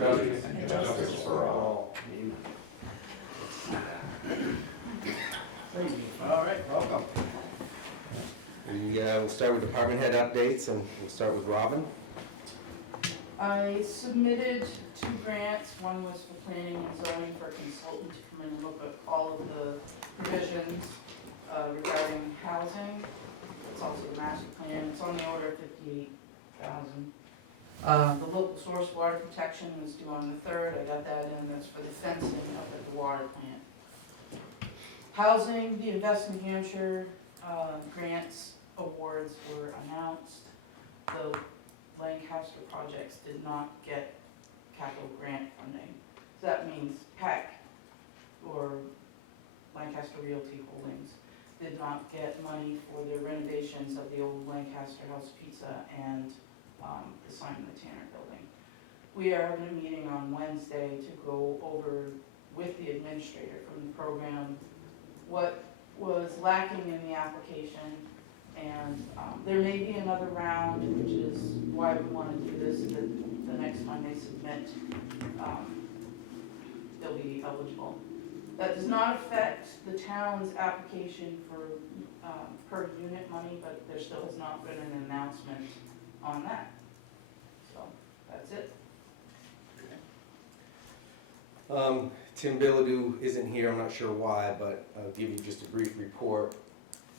liberty, and justice for all. All right, welcome. We'll start with department head updates, and we'll start with Robin. I submitted 2 grants. One was for planning and zoning for a consultant to come in and look at all of the provisions regarding housing. It's also the master plan. It's on the order of $58,000. The local source water protection was due on the 3rd. I got that in. That's for the fencing up at the water plant. Housing, the Invest New Hampshire grants awards were announced. The Lancaster projects did not get capital grant funding. So that means PEC, or Lancaster Realty Holdings, did not get money for their renovations of the old Lancaster House Pizza and the Simon the Tanner building. We are having a meeting on Wednesday to go over with the administrator from the program what was lacking in the application, and there may be another round, which is why we want to do this, that the next time they submit, they'll be eligible. That does not affect the town's application for per unit money, but there still has not been an announcement on that. So that's it. Tim Bilodeau isn't here, I'm not sure why, but I'll give you just a brief report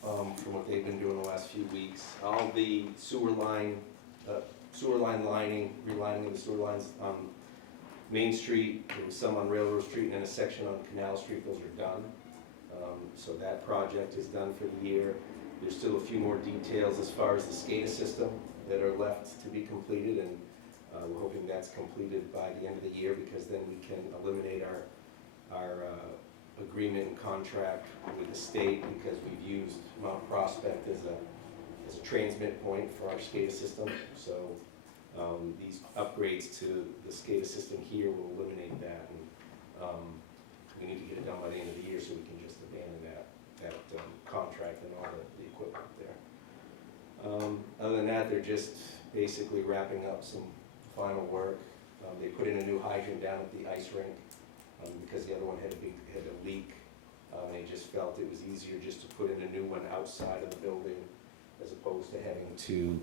from what they've been doing the last few weeks. All the sewer line lining, relining of the sewer lines on Main Street, there was some on Railroad Street, and then a section on Canal Street, those are done. So that project is done for the year. There's still a few more details as far as the SCADA system that are left to be completed, and we're hoping that's completed by the end of the year, because then we can eliminate our agreement and contract with the state, because we've used Mount Prospect as a transmit point for our SCADA system. So these upgrades to the SCADA system here will eliminate that, and we need to get it done by the end of the year so we can just abandon that contract and all the equipment there. Other than that, they're just basically wrapping up some final work. They put in a new hydrant down at the ice rink because the other one had a leak. They just felt it was easier just to put in a new one outside of the building as opposed to having to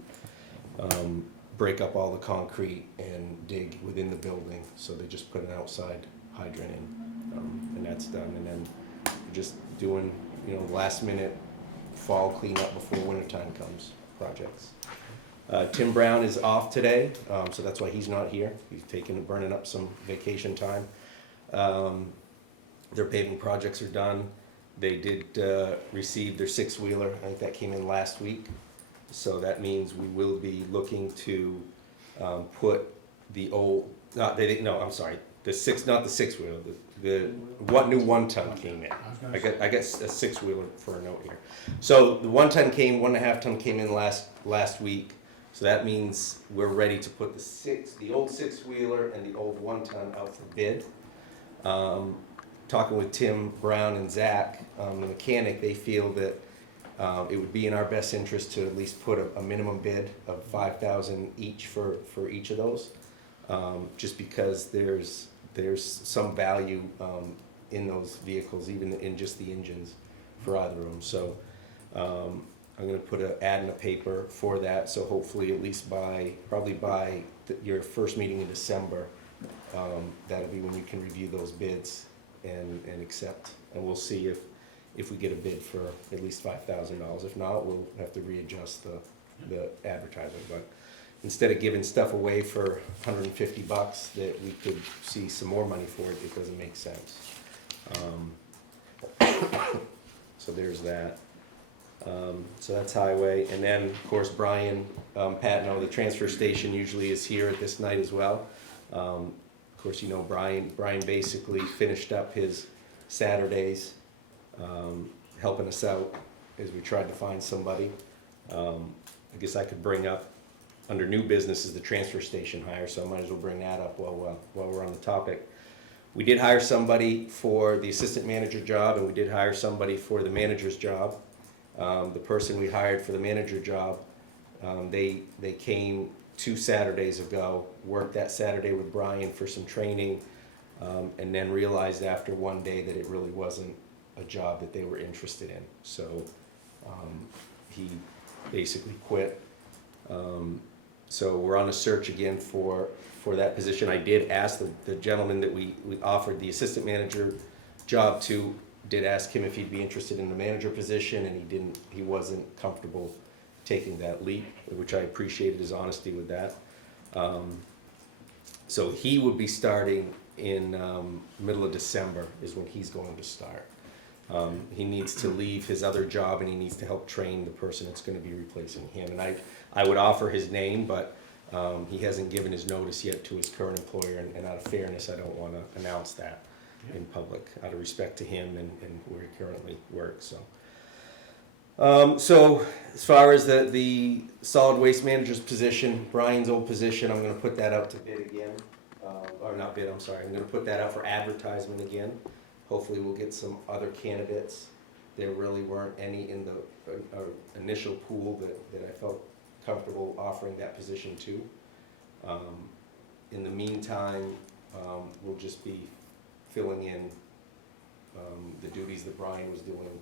break up all the concrete and dig within the building. So they just put an outside hydrant in, and that's done. And then we're just doing, last minute fall cleanup before wintertime comes projects. Tim Brown is off today, so that's why he's not here. He's burning up some vacation time. Their paving projects are done. They did receive their 6-wheeler. I think that came in last week. So that means we will be looking to put the old, not the 6-wheeler. The new 1-ton came in. I got a 6-wheeler for a note here. So the 1-ton came, 1.5-ton came in last week. So that means we're ready to put the old 6-wheeler and the old 1-ton out for bid. Talking with Tim Brown and Zach, the mechanic, they feel that it would be in our best interest to at least put a minimum bid of $5,000 each for each of those, just because there's some value in those vehicles, even in just the engines for either of them. So I'm going to put an ad in the paper for that. So hopefully, at least probably by your first meeting in December, that'll be when you can review those bids and accept. And we'll see if we get a bid for at least $5,000. If not, we'll have to readjust the advertising. But instead of giving stuff away for $150 that we could see some more money for it doesn't make sense. So there's that. So that's highway. And then, of course, Brian Patno, the transfer station, usually is here at this night as well. Of course, Brian basically finished up his Saturdays, helping us out as we tried to find somebody. I guess I could bring up, under new business, is the transfer station hire, so I might as well bring that up while we're on the topic. We did hire somebody for the assistant manager job, and we did hire somebody for the manager's job. The person we hired for the manager job, they came 2 Saturdays ago, worked that Saturday with Brian for some training, and then realized after one day that it really wasn't a job that they were interested in. So he basically quit. So we're on a search again for that position. I did ask the gentleman that we offered the assistant manager job to, did ask him if he'd be interested in the manager position, and he wasn't comfortable taking that leap, which I appreciated his honesty with that. So he would be starting in middle of December is when he's going to start. He needs to leave his other job, and he needs to help train the person that's going to be replacing him. And I would offer his name, but he hasn't given his notice yet to his current employer, and out of fairness, I don't want to announce that in public, out of respect to him and where he currently works. So as far as the solid waste manager's position, Brian's old position, I'm going to put that out to bid again. Or not bid, I'm sorry. I'm going to put that out for advertisement again. Hopefully we'll get some other candidates. There really weren't any in the initial pool that I felt comfortable offering that position to. In the meantime, we'll just be filling in the duties that Brian was doing.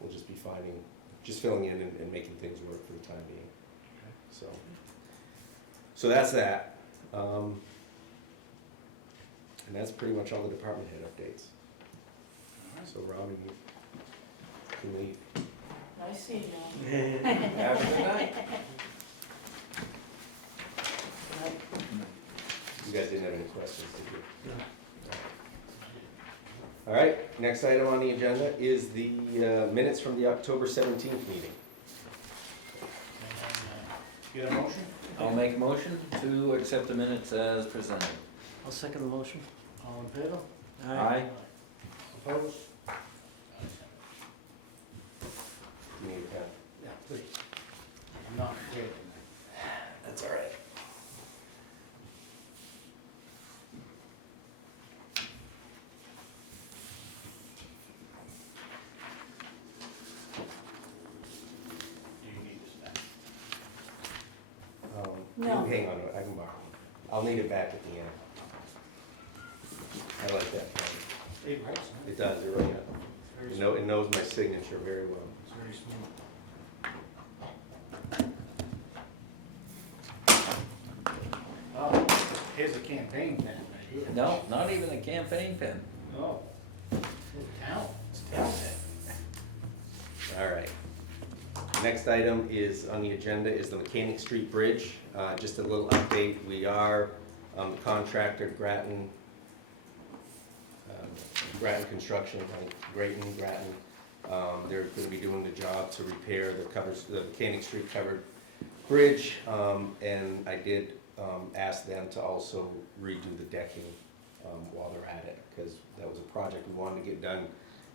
We'll just be filling in and making things work for the time being. So that's that. And that's pretty much all the department head updates. So Robin, you can leave. I see you. Have a good night. You guys didn't have any questions, did you? All right, next item on the agenda is the minutes from the October 17th meeting. Get a motion? I'll make a motion to accept the minutes as presented. I'll second the motion. All in favor? Aye. Opposed? You need a pen? Yeah, please. I'm not here tonight. That's all right. You need this back. No. Hang on, I can borrow it. I'll need it back at the end. I like that pen. It writes, huh? It does, it really, Very it knows my signature very well. It's very smooth. Oh, here's a campaign pen right here. No, not even a campaign pen. Oh. It's talent. It's talent. All right. Next item is on the agenda is the Mechanic Street Bridge. Just a little update. We are the contractor, Granite Construction, Grattan. They're going to be doing the job to repair the Mechanic Street covered bridge, and I did ask them to also redo the decking while they're at it, because that was a project we wanted to get done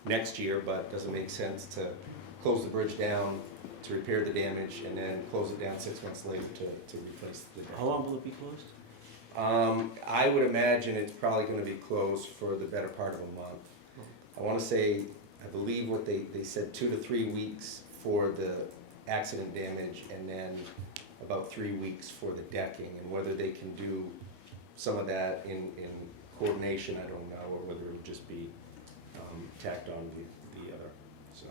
next year, but it doesn't make sense to close the bridge down to repair the damage and then close it down 6 months later to replace the decking. How long will it be closed? I would imagine it's probably gonna be closed for the better part of a month. I wanna say, I believe what they said 2 to 3 weeks for the accident damage, and then about 3 weeks for the decking, and whether they can do some of that in coordination, I don't know, or whether it'll just be tacked on the other, so.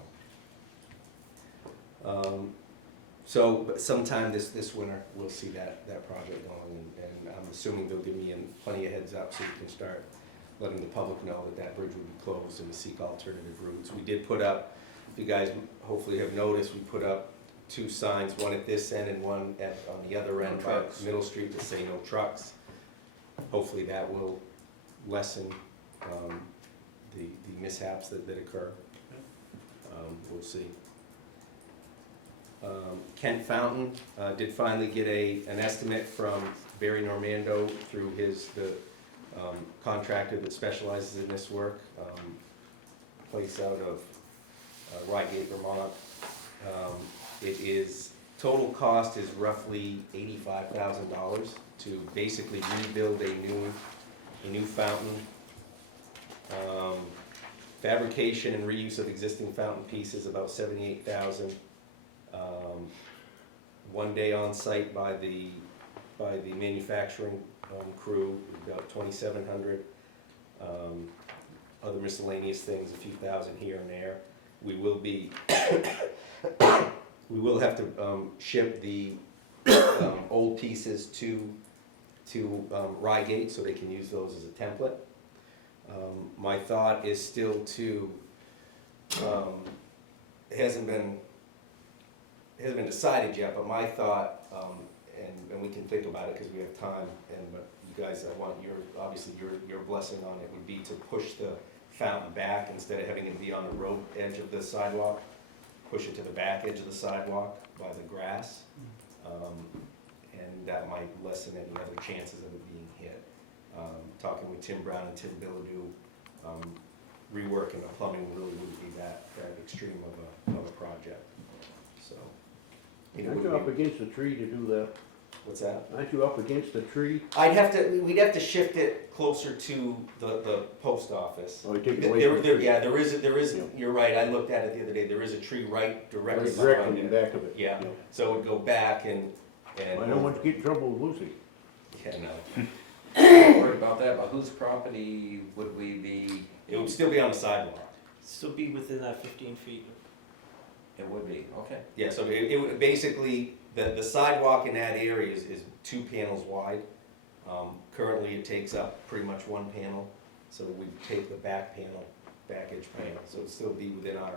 But sometime this winter, we'll see that project going, and I'm assuming they'll give me plenty of heads up so we can start letting the public know that bridge will be closed and to seek alternative routes. We did put up, you guys hopefully have noticed, we put up 2 signs, one at this end and one on the other end by Middle Street that say no trucks. Hopefully that will lessen the mishaps that occur. We'll see. Kent Fountain did finally get an estimate from Barry Normando through the contractor that specializes in this work, place out of Rygate, Vermont. Total cost is roughly $85,000 to basically rebuild a new fountain. Fabrication and reuse of existing fountain pieces about $78,000. 1 day on site by the manufacturing crew, about 2,700. Other miscellaneous things, a few thousand here and there. We will be, we will have to ship the old pieces to Rygate so they can use those as a template. My thought is still to, it hasn't been decided yet, but my thought, and we can think about it because we have time, but you guys, I want obviously your blessing on it, would be to push the fountain back instead of having it be on the road edge of the sidewalk, push it to the back edge of the sidewalk by the grass. And that might lessen any other chances of it being hit. Talking with Tim Brown and Tim Bilodeau, reworking the plumbing really wouldn't be that extreme of a project, so. Aren't you up against a tree to do that? What's that? Aren't you up against a tree? We'd have to shift it closer to the post office. Oh, you take it away from the tree? Yeah, there is, Yeah. you're right, I looked at it the other day, there is a tree right directly Right directly behind in it. back of it. Yeah, so it would go back and. I don't want to get in trouble with Lucy. Yeah, no, Worried about that, but whose property would we be? it would still be on the sidewalk. Still be within that 15 feet. It would be, okay. Yeah, so it would basically, the sidewalk in that area is 2 panels wide. Currently, it takes up pretty much 1 panel, so we'd take the back panel, back edge panel, so it'd still be within our,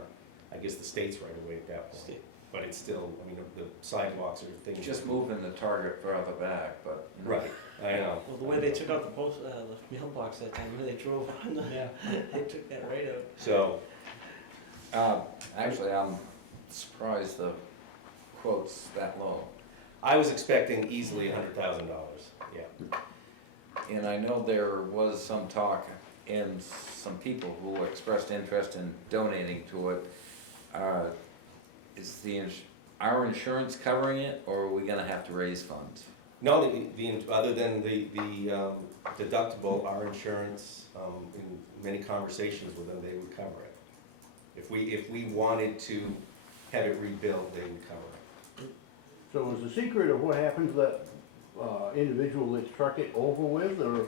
I guess, the state's right away at that point. State. But it's still, I mean, the sidewalks are things. Just moving the target further back, but. you know. Right, I know. Well, the way they took out the mailbox that time, where they drove on, they took that right out. So, Actually, I'm surprised the quote's that low. I was expecting easily $100,000, yeah. And I know there was some talk and some people who expressed interest in donating to it. Is our insurance covering it, or are we gonna have to raise funds? No, other than the deductible, our insurance, in many conversations with them, they would cover it. If we wanted to have it rebuilt, they would cover it. So is the secret of what happened to that individual that struck it over with, or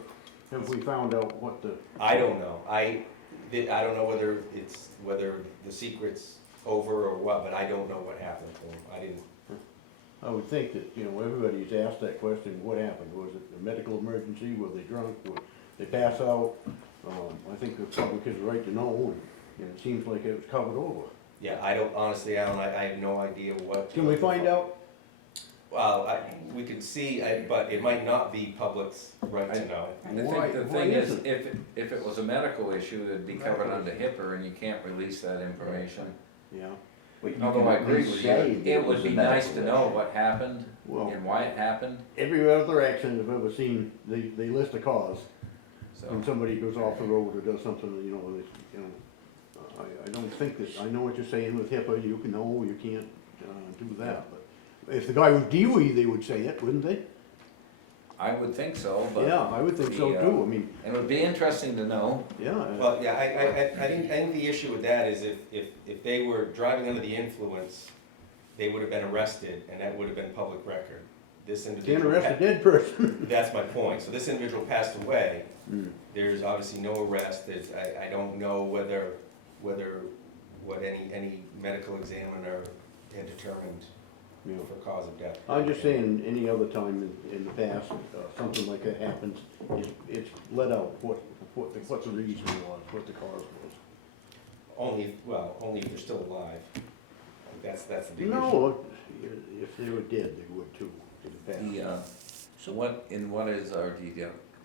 have we found out what the? I don't know. I don't know whether the secret's over or what, but I don't know what happened to him. I didn't. I would think that, everybody's asked that question, what happened? Was it a medical emergency? Were they drunk? Were they pass out? I think the public has a right to know, and it seems like it was covered over. Yeah, I don't, honestly, Alan, I have no idea what. Can we find out? Well, we can see, but it might not be public's right to know. I Why- think the why thing is, isn't if it was a medical issue, it'd be covered under HIPAA, and you can't release that information. Yeah, Although I agree with you, it would be nice to know what happened well, and why it happened, every other accident I've ever seen, they list a cause. When so. somebody goes off the road or does something, and I don't think that, I know what you're saying with HIPAA, you can know, you can't, do that, but if the guy was DWI, they would say it, wouldn't they? I would think so, but. Yeah, I would think so the, too, I mean, It would be interesting to know. yeah. Well, yeah, I think the issue with that is if they were driving under the influence, they would have been arrested, and that would have been public record. This Can't individual. arrest a dead person. That's my point. So this individual passed away. Hmm. There's obviously no arrest. I don't know what any medical examiner had determined Yeah. for cause of death. I'm just saying, any other time in the past, something like that happens, it's let out what the reason was, what the cause was. Only if they're still alive. That's the big issue. No, if they were dead, they would too, in the past. What is our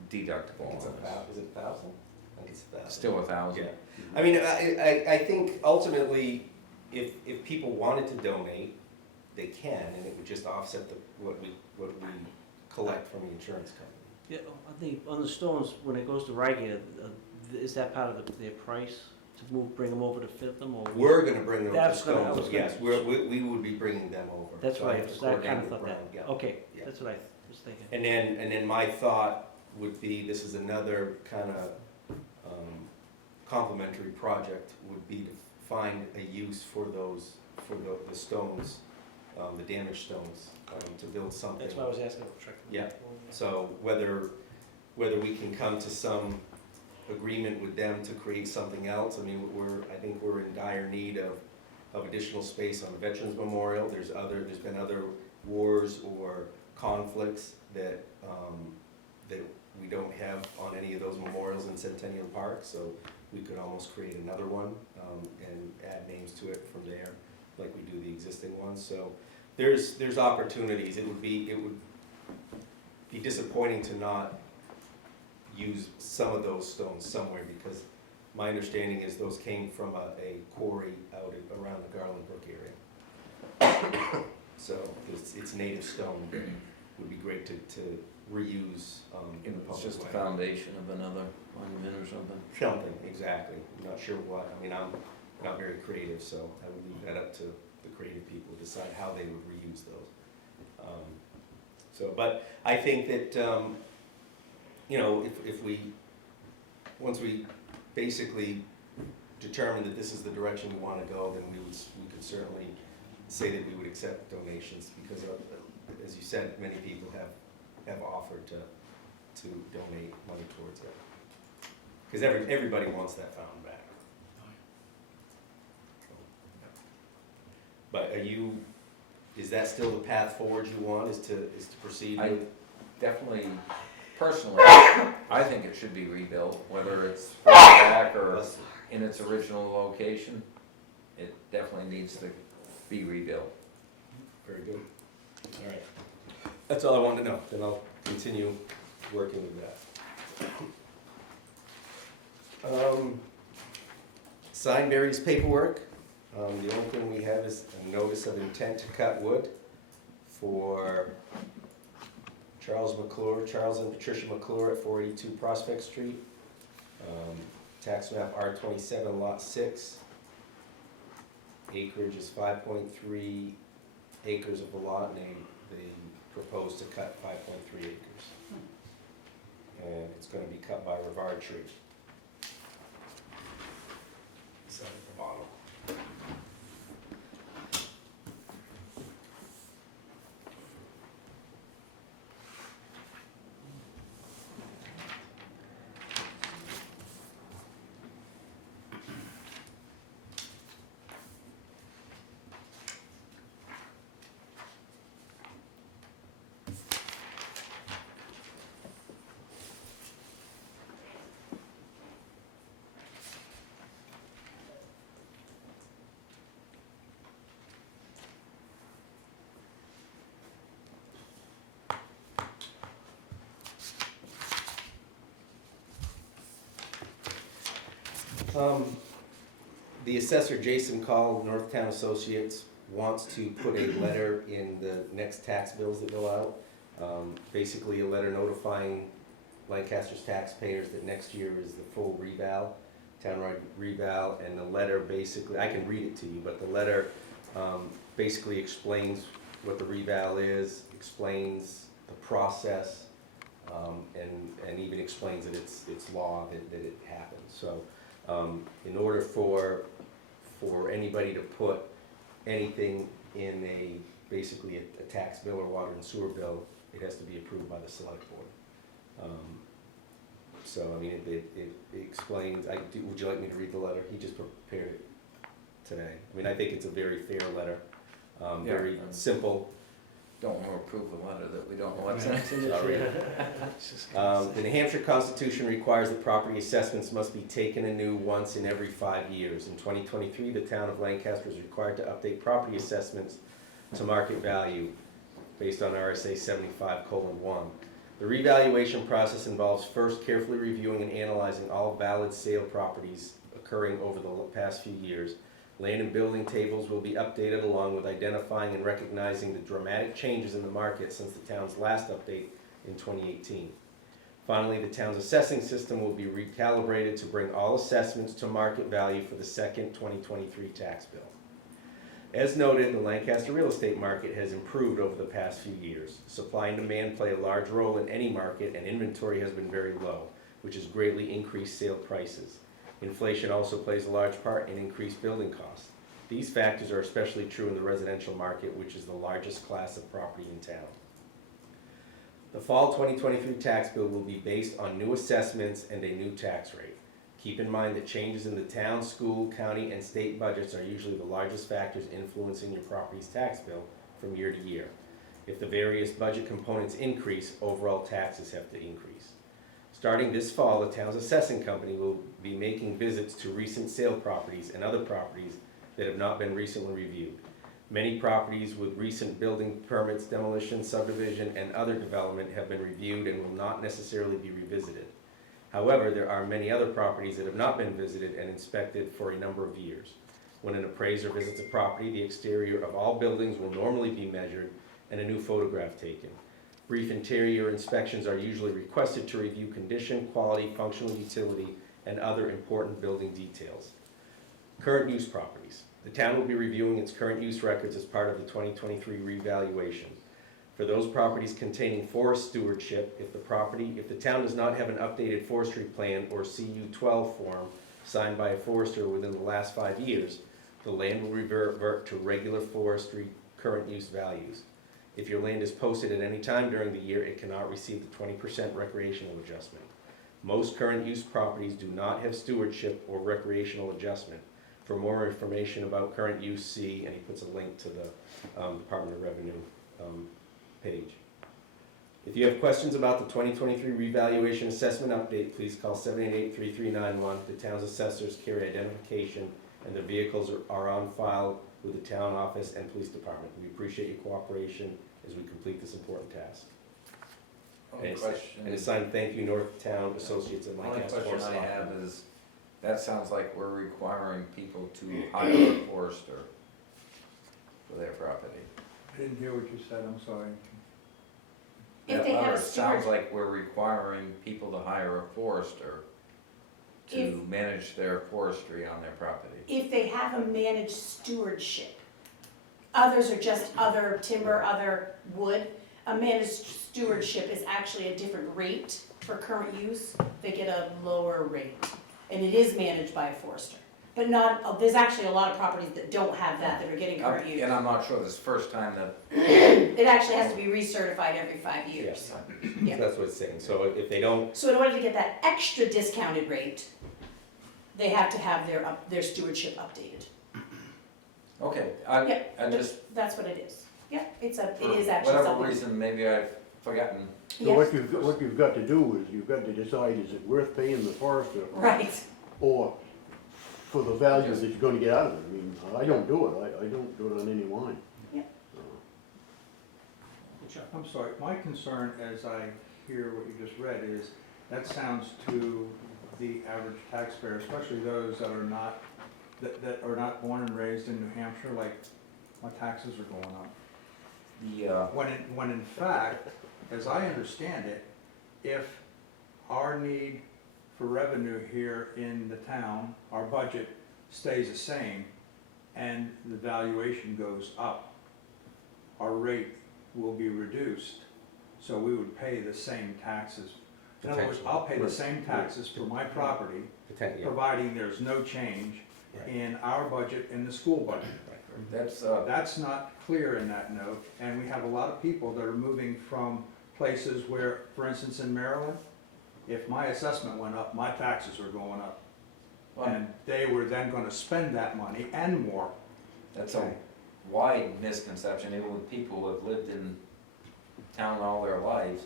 deductible It's on this? is it 1,000? I think it's 1,000. Still 1,000? Yeah. I mean, I think ultimately, if people wanted to donate, they can, and it would just offset what we collect from the insurance company. Yeah, on the stones, when it goes to Rygate, is that part of their price to bring them over to fit them, or? We're gonna bring them to That's gonna- I Stones, was yes, gonna- we would be bringing them over. That's So I right, have to so I coordinate kinda with thought that, Brown, yeah. okay, Yeah. that's what I was thinking. And then my thought would be, this is another kind of complementary project, would be to find a use for the stones the damaged stones, to build something. That's why I was asking about trucking. Yeah. So whether we can come to some agreement with them to create something else, I mean, I think we're in dire need of additional space on the Veterans Memorial. There's been other wars or conflicts that we don't have on any of those memorials in Centennial Park, so we could almost create another one, and add names to it from there, like we do the existing ones. So there's opportunities. It would be disappointing to not use some of those stones somewhere, because my understanding is those came from a quarry out around the Garland Brook area. So it's native stone. It would be great to reuse in the It's public just a way. foundation of another monument or something. Something, exactly. I'm not sure what. I mean, I'm not very creative, so I would leave that up to the creative people to decide how they would reuse those. But I think that, once we basically determine that this is the direction we want to go, then we could certainly say that we would accept donations, because as you said, many people have offered to donate money towards it. Because everybody wants that fountain back. But is that still the path forward you want, is to proceed I with? definitely, personally, I think it should be rebuilt, whether it's back or in its original location. It definitely needs to be rebuilt. Very good. All right. That's all I wanted to know. Then I'll continue working with that. Sign various paperwork. The only thing we have is a notice of intent to cut wood for Charles and Patricia McClure at 482 Prospect Street. Tax map R27 lot 6. Acreage is 5.3 acres of the lot, and they propose to cut 5.3 acres. And it's going to be cut by Rivard tree. So at the bottom. The assessor, Jason Call, Northtown Associates, wants to put a letter in the next tax bills that go out. Basically a letter notifying Lancaster's taxpayers that next year is the full reval, townwide reval, and the letter basically, I can read it to you, but the letter basically explains what the reval is, explains the process, and even explains that it's law that it happens. So in order for anybody to put anything in basically a tax bill or water and sewer bill, it has to be approved by the select board. So, I mean, it explains, would you like me to read the letter? He just prepared it today. I mean, I think it's a very fair letter, very simple. Don't want to approve a letter that we don't know what's in it. The New Hampshire Constitution requires that property assessments must be taken anew once in every 5 years. In 2023, the town of Lancaster is required to update property assessments to market value based on RSA 75:1. The revaluation process involves first carefully reviewing and analyzing all valid sale properties occurring over the past few years. Land and building tables will be updated along with identifying and recognizing the dramatic changes in the market since the town's last update in 2018. Finally, the town's assessing system will be recalibrated to bring all assessments to market value for the second 2023 tax bill. As noted, the Lancaster real estate market has improved over the past few years. Supply and demand play a large role in any market, and inventory has been very low, which has greatly increased sale prices. Inflation also plays a large part in increased building costs. These factors are especially true in the residential market, which is the largest class of property in town. The fall 2023 tax bill will be based on new assessments and a new tax rate. Keep in mind that changes in the town, school, county, and state budgets are usually the largest factors influencing your property's tax bill from year to year. If the various budget components increase, overall taxes have to increase. Starting this fall, the town's assessing company will be making visits to recent sale properties and other properties that have not been recently reviewed. Many properties with recent building permits, demolition, subdivision, and other development have been reviewed and will not necessarily be revisited. However, there are many other properties that have not been visited and inspected for a number of years. When an appraiser visits a property, the exterior of all buildings will normally be measured and a new photograph taken. Brief interior inspections are usually requested to review condition, quality, functional utility, and other important building details. Current use properties. The town will be reviewing its current use records as part of the 2023 revaluation. For those properties containing forest stewardship, if the town does not have an updated forestry plan or CU12 form signed by a forester within the last 5 years, the land will revert to regular forestry current use values. If your land is posted at any time during the year, it cannot receive the 20% recreational adjustment. Most current use properties do not have stewardship or recreational adjustment. For more information about current use, see, and he puts a link to the Department of Revenue page. If you have questions about the 2023 revaluation assessment update, please call 788-3391. The town's assessors carry identification and the vehicles are on file with the town office and police department. We appreciate your cooperation as we complete this important task. Only And question, a signed thank you, Northtown Associates and only Lancaster question I Selectboard. have is, that sounds like we're requiring people to hire a forester for their property. I didn't hear what you said, I'm sorry. If they have a It sounds steward, like we're requiring people to hire a forester to If- manage their forestry on their property. if they have a managed stewardship, others are just other timber, other wood. A managed stewardship is actually a different rate for current use, they get a lower rate. And it is managed by a forester. But not, there's actually a lot of properties that don't have that are getting current use. And I'm not sure this is the first time that, It actually has to be recertified every 5 years. Yeah. That's what it's saying. So if they don't, So in order to get that extra discounted rate, they have to have their stewardship updated. okay, Yeah, I just, That's what it is. Yeah, it is for actually whatever something. reason, maybe I've forgotten. So Yes. what you've got to do is, you've got to decide, is it worth paying the forester? Right. Or for the value that you're gonna get out of it? I mean, I don't do it, I don't do it on any line. Yeah. I'm sorry, my concern as I hear what you just read is, that sounds to the average taxpayer, especially those that are not, that are not born and raised in New Hampshire, like, my taxes are going up. The, When in fact, as I understand it, if our need for revenue here in the town, our budget stays the same, and the valuation goes up, our rate will be reduced, so we would pay the same taxes. In other words, I'll pay the same taxes for my property, providing there's no change in our budget and the school budget. that's, That's not clear in that note, and we have a lot of people that are moving from places where, for instance, in Maryland, if my assessment went up, my taxes are going up. well, And they were then gonna spend that money and more. that's a wide misconception, even with people who have lived in town all their lives.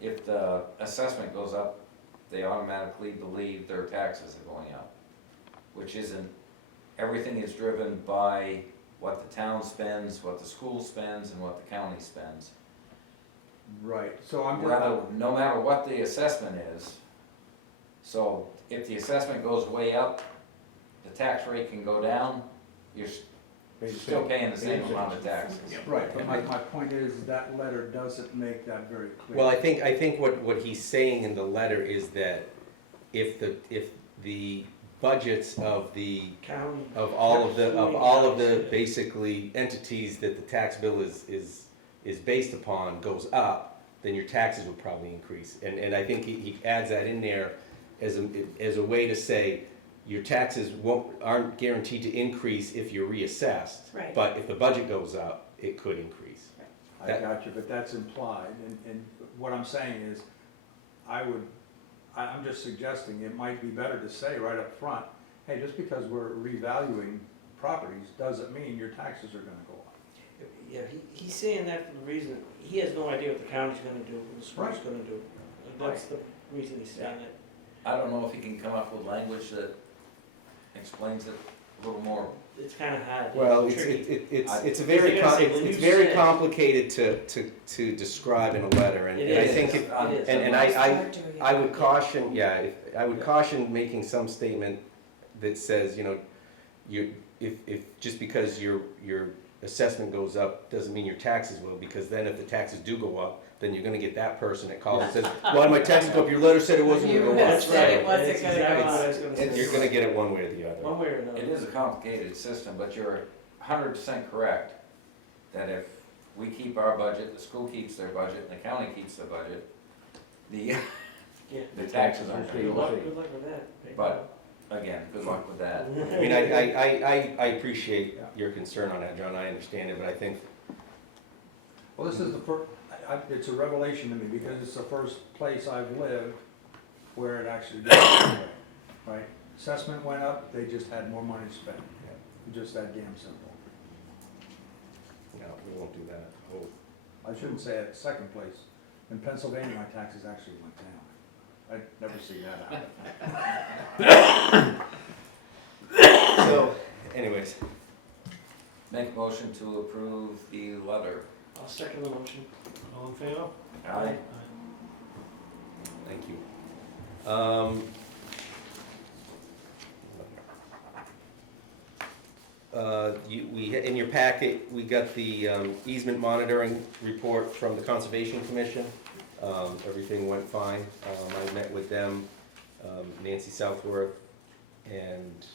If the assessment goes up, they automatically believe their taxes are going up, which isn't. Everything is driven by what the town spends, what the school spends, and what the county spends. Right. So I'm No matter what the assessment is. So if the assessment goes way up, the tax rate can go down, you're still paying the same amount of taxes. right, but my point is, that letter doesn't make that very clear. well, I think what he's saying in the letter is that if the budgets of the County. of all of the basically entities that the tax bill is based upon goes up, then your taxes will probably increase. And I think he adds that in there as a way to say, your taxes aren't guaranteed to increase if you're reassessed. Right. But if the budget goes up, it could increase. I That- got you, but that's implied, and what I'm saying is, I'm just suggesting it might be better to say right up front, hey, just because we're revaluing properties, doesn't mean your taxes are gonna go up. Yeah, he's saying that for the reason, he has no idea what the county's gonna do, what the school's Right. gonna do. That's the reason he's saying it. I don't know if he can come up with language that explains it a little more. It's kinda hard. Well, tricky. it's a They're very, gonna say, when it's you very said- complicated to describe in a letter, and It I is. think, It is. and I would caution, I would caution making some statement that says, you know, if just because your assessment goes up, doesn't mean your taxes will, because then if the taxes do go up, then you're gonna get that person that calls and says, why did my taxes go up? Your letter said it wasn't gonna go That's up. right. It wasn't That's gonna exactly go what I up. was gonna say. You're gonna get it one way or the other. One way or another. It is a complicated system, but you're 100% correct, that if we keep our budget, the school keeps their budget, and the county keeps their budget, the, Yeah. the taxes aren't gonna Good go luck, up. good luck with that. But, again, good luck with that. I mean, I appreciate your concern on that, John, I understand it, but I think, Well, this is the first, it's a revelation to me, because it's the first place I've lived where it actually did that way, right? Assessment went up, they just had more money to spend. Just that damn simple. no, we won't do that. Oh. I shouldn't say it, second place. In Pennsylvania, my taxes actually went down. I'd never see that happen. So, anyways, Make a motion to approve the letter. I'll second the motion. All in favor? Aye. thank you. In your packet, we got the easement monitoring report from the Conservation Commission. Everything went fine. I met with them, Nancy Southworth and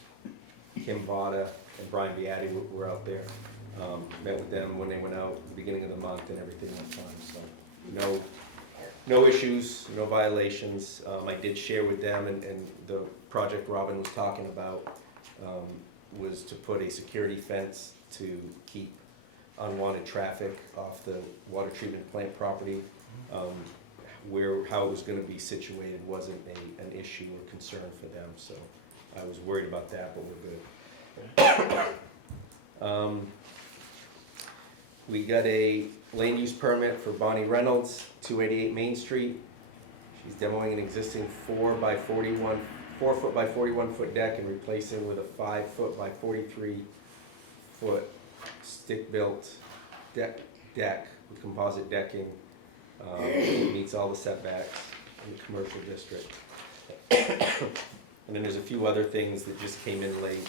Kim Vada and Brian Beatty were out there. Met with them when they went out at the beginning of the month, and everything went fine, so no issues, no violations. I did share with them, and the project Robin was talking about was to put a security fence to keep unwanted traffic off the water treatment plant property. How it was gonna be situated wasn't an issue or concern for them, so I was worried about that, but we're good. We got a land use permit for Bonnie Reynolds, 288 Main Street. She's demoing an existing 4 foot by 41 foot deck and replacing with a 5 foot by 43 foot stick-built deck with composite decking. Meets all the setbacks in the commercial district. And then there's a few other things that just came in late.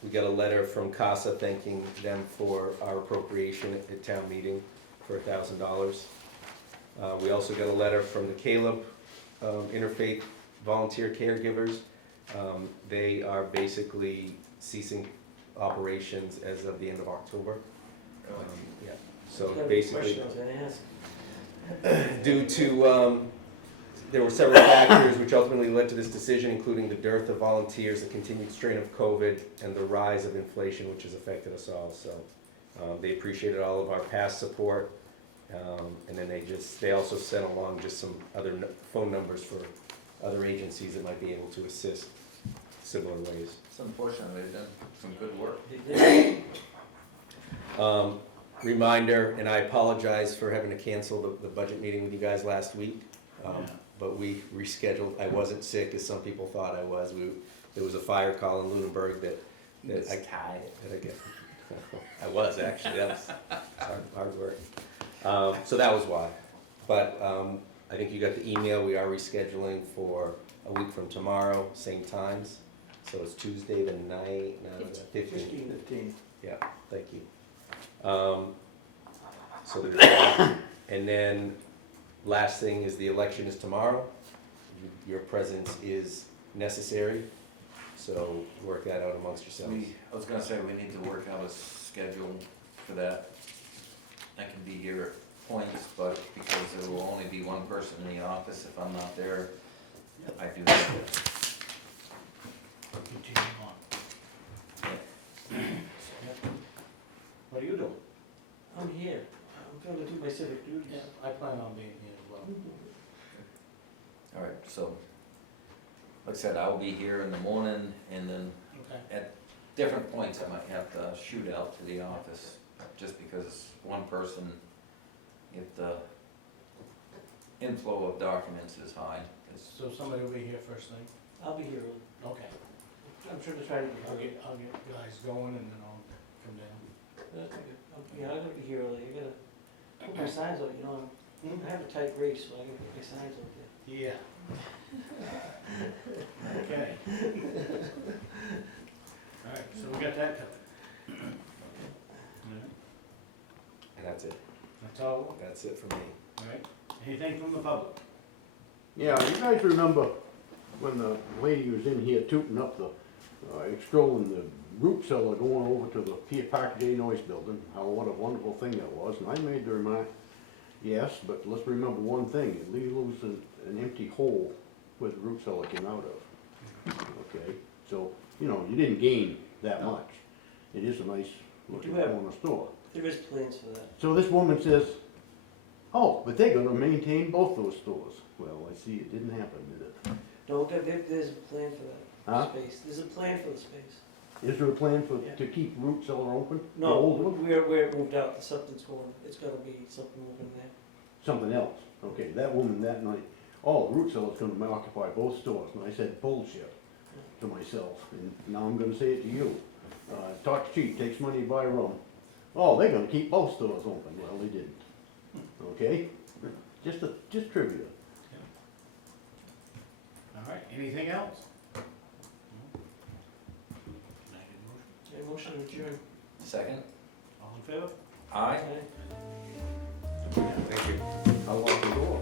We got a letter from CASA thanking them for our appropriation at town meeting for $1,000. We also got a letter from the Caleb Interfaith Volunteer Caregivers. They are basically ceasing operations as of the end of October. Yeah, so That's basically, the question I was gonna ask. due to, there were several factors which ultimately led to this decision, including the dearth of volunteers, the continued strain of COVID, and the rise of inflation, which has affected us all. So they appreciated all of our past support, and then they also sent along just some other phone numbers for other agencies that might be able to assist similar ways. It's unfortunate, they've done some good work. Reminder, and I apologize for having to cancel the budget meeting with you guys last week. But we rescheduled. I wasn't sick as some people thought I was. There was a fire call in Lunenburg that I get. I was actually. That was hard work. So that was why. But I think you got the email. We are rescheduling for a week from tomorrow, same times. So it's Tuesday the 15th. 15. Yeah, thank you. So there's that. And then last thing is the election is tomorrow. Your presence is necessary, so work that out amongst yourselves. I was gonna say, we need to work out a schedule for that. I can be here at points, but because there will only be one person in the office, if I'm not there, I do have to continue on. What are you doing? I'm here, I'm gonna do my civic duties. Yeah, I plan on being here as well. All right, so, like I said, I'll be here in the morning, and then Okay. at different points, I might have to shoot out to the office, just because one person, if the inflow of documents is high, 'cause So somebody will be here first thing? I'll be here early, Okay. I'm sure to try to be here. I'll get guys going and then I'll come down. Yeah, I'm gonna be here early, I gotta put my signs out, you know, I have a tight race, so I gotta put my signs out there. Yeah. Okay. All right, so we got that covered. All right, And that's it. that's all, That's it for me. all right? Anything from the public? Yeah, you guys remember when the lady was in here tooting up the, extolling the root cellar going over to the Park J. Noyce building, how what a wonderful thing that was, and I made the remark, yes, but let's remember one thing, it leaves an empty hole where the root cellar came out of. Okay, so, you know, you didn't gain that much. It is a nice looking You have- corner store. There is plans for that. So this woman says, oh, but they're gonna maintain both those stores. Well, I see it didn't happen, did it? No, there's a plan for that Huh? space, there's a plan for the space. Is there a plan for, Yeah. to keep root cellar open? The No, old one? where it moved out, something's going, it's gotta be something moving there. Something else. Okay, that woman that night, oh, the root cellar's gonna occupy both stores. And I said, bullshit to myself. And now I'm gonna say it to you. Talk cheap, takes money to buy a room. Oh, they're gonna keep both stores open. Well, they didn't. Okay? Just trivia. All right, anything else? No? Can I get a motion? Okay, motion to adjourn. second, All in favor? aye? Okay. Thank you. How long the door?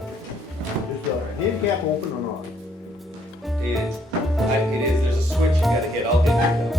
Is the handicap open or not? It is, there's a switch you gotta hit, I'll hit it.